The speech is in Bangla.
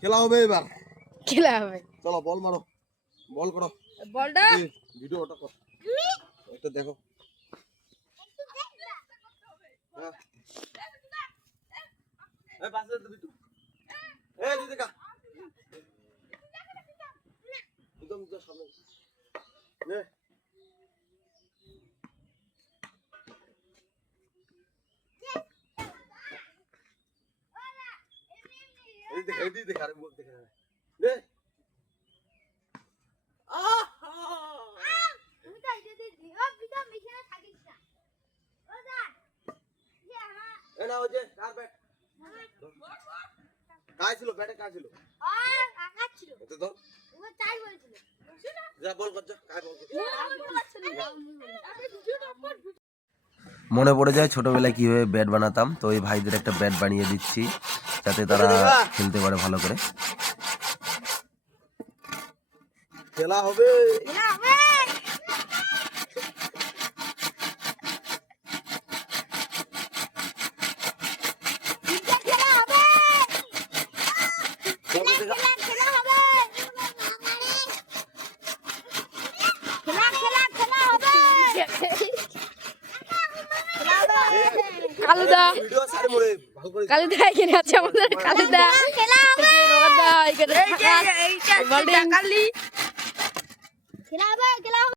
খেলা হবে এবার। খেলা হবে। চলো বল মারো, বল করো। বলটা ভিডিও ওটা কর, এটা দেখো। হ্যাঁ এই পাশে দিবি তুই। এই দিদি কা একদম তো সামনে নে। এই দেখ আরে মুখ দেখে নে। মনে পড়ে যায় ছোটবেলায় কিভাবে ব্যাট বানাতাম, তো এই ভাইদের একটা ব্যাট বানিয়ে দিচ্ছি যাতে তারা খেলতে পারে ভালো করে। খেলা হবে। কালুদা কালুদা এখানে আছে আমাদের কালুদা খেলা হবে।